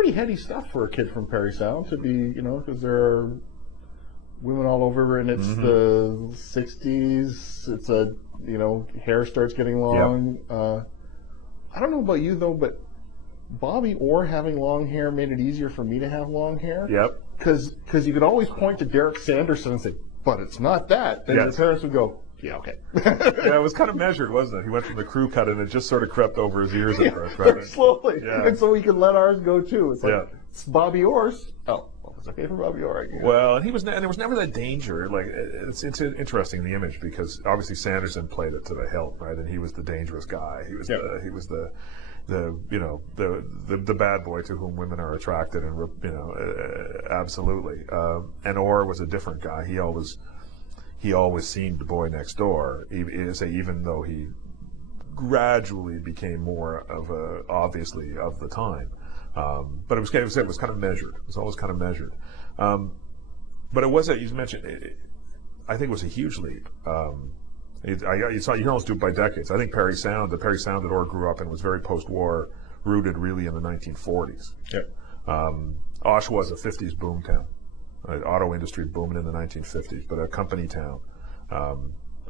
pretty heady stuff for a kid from Parry Sound to be, you know, because there are women all over, and it's the 60s. It's a, you know, hair starts getting long. Yep. I don't know about you, though, but Bobby Orr having long hair made it easier for me to have long hair. Yep. Because you could always point to Derek Sanderson and say, but it's not that. Then your parents would go, yeah, okay. Yeah, it was kind of measured, wasn't it? He went from the crew cut, and it just sort of crept over his ears at first, right? Slowly. Yeah. And so we could let ours go, too. It's like, it's Bobby Orr's. Oh, well, it's okay for Bobby Orr. Well, and there was never that danger. Like, it's interesting, the image, because obviously Sanderson played it to the hilt, right? And he was the dangerous guy. He was the bad boy to whom women are attracted, and absolutely. And Orr was a different guy. He always seemed the boy next door, even though he gradually became more of obviously of the time. But it was kind of measured. It was always kind of measured. But it was, you mentioned, I think it was a huge leap. You can almost do it by decades. I think the Parry Sound that Orr grew up in was very post-war, rooted really in the 1940s. Yep. Oshawa was a 50s boom town. Auto industry booming in the 1950s, but a company town.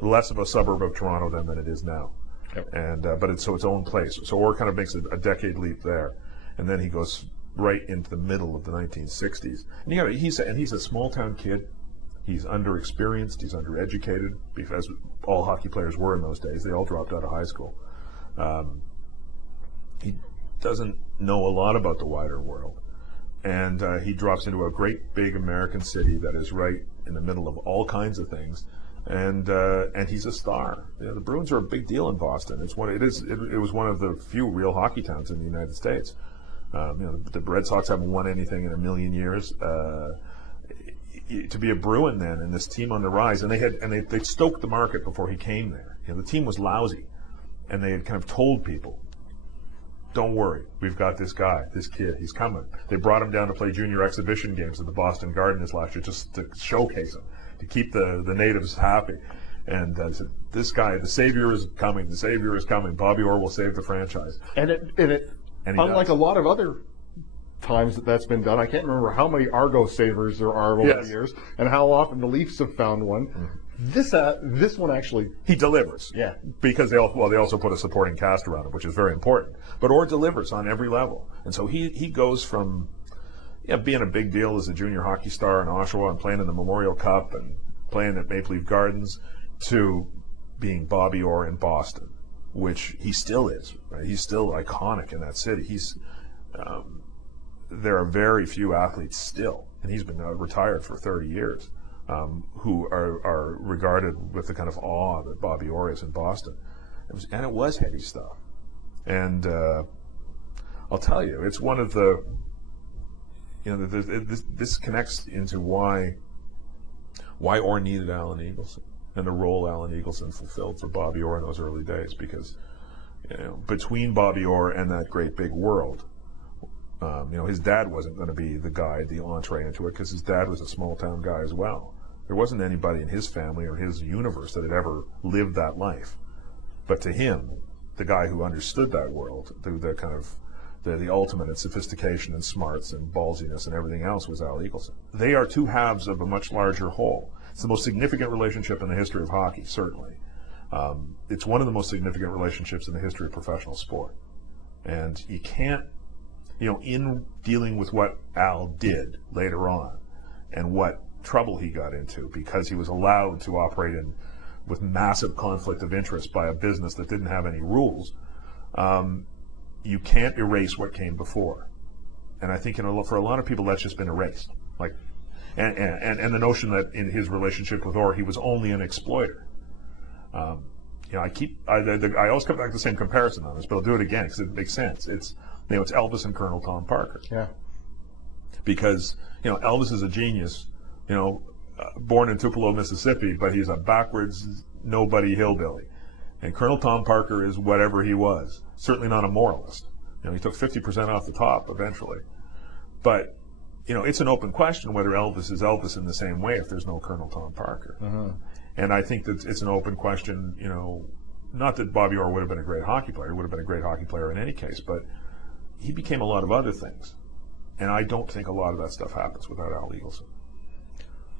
Less of a suburb of Toronto than it is now. Yep. And but it's its own place. So Orr kind of makes a decade leap there, and then he goes right into the middle of the 1960s. And he's a small town kid. He's underexperienced. He's undereducated, because all hockey players were in those days. They all dropped out of high school. He doesn't know a lot about the wider world. And he drops into a great big American city that is right in the middle of all kinds of things, and he's a star. The Bruins are a big deal in Boston. It was one of the few real hockey towns in the United States. The Red Sox haven't won anything in a million years. To be a Bruin then, and this team on the rise, and they stoked the market before he came there. The team was lousy, and they had kind of told people, don't worry, we've got this guy, this kid, he's coming. They brought him down to play junior exhibition games at the Boston Garden this last year just to showcase him, to keep the natives happy. And I said, this guy, the savior is coming, Bobby Orr will save the franchise. And unlike a lot of other times that's been done, I can't remember how many Argo savers there are over the years, and how often the Leafs have found one. Mm-hmm. This one actually, he delivers. Yeah, because they also put a supporting cast around him, which is very important. But Orr delivers on every level, and so he goes from being a big deal as a junior hockey star in Oshawa and playing in the Memorial Cup and playing at Maple Leaf Gardens to being Bobby Orr in Boston, which he still is. Right? He's still iconic in that city. There are very few athletes still, and he's been retired for 30 years. Who are regarded with the kind of awe that Bobby Orr is in Boston. It was heavy stuff. And I'll tell you, it's one of the, this connects into why Orr needed Alan Eagleson and the role Alan Eagleson fulfilled for Bobby Orr in those early days, because between Bobby Orr and that great big world, his dad wasn't going to be the guy, the entree into it, because his dad was a small town guy as well. There wasn't anybody in his family or his universe that had ever lived that life. But to him, the guy who understood that world, the kind of the ultimate in sophistication and smarts and ballsiness and everything else, was Al Eagleson. They are two halves of a much larger whole. It's the most significant relationship in the history of hockey, certainly. It's one of the most significant relationships in the history of professional sport. And you can't, in dealing with what Al did later on and what trouble he got into because he was allowed to operate with massive conflict of interest by a business that didn't have any rules, you can't erase what came before. And I think for a lot of people that's just been erased. And the notion that in his relationship with Orr he was only an exploiter. I always come back to the same comparison on this, but I'll do it again because it makes sense. It's Elvis and Colonel Tom Parker. Yeah. Because Elvis is a genius. Born in Tupelo, Mississippi, but he's a backwards, nobody hillbilly. And Colonel Tom Parker is whatever he was. Certainly not a moralist. He took 50% off the top eventually. But, it's an open question whether Elvis is Elvis in the same way if there's no Colonel Tom Parker. Uh-huh. And I think that it's an open question, not that Bobby Orr would have been a great hockey player. He would have been a great hockey player in any case, but he became a lot of other things. And I don't think a lot of that stuff happens without Al Eagleson.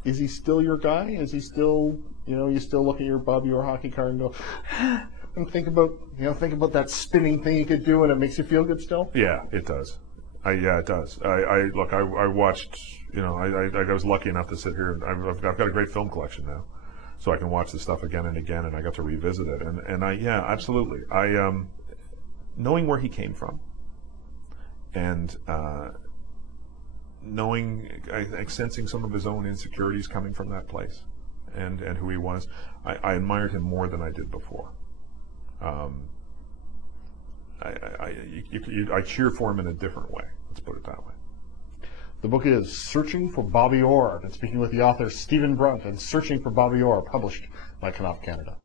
Is he still your guy? Is he still, you still look at your Bobby Orr hockey card and go, and think about that spinning thing you could do, and it makes you feel good still? Yeah, it does. Yeah, it does. I watched, I was lucky enough to sit here, and I've got a great film collection now, so I can watch the stuff again and again, and I got to revisit it. And yeah, absolutely. Knowing where he came from, and sensing some of his own insecurities coming from that place, and who he was, I admired him more than I did before. I cheer for him in a different way. Let's put it that way. The book is Searching for Bobby Orr. I've been speaking with the author Stephen Brunt, and Searching for Bobby Orr, published by Knopf Canada.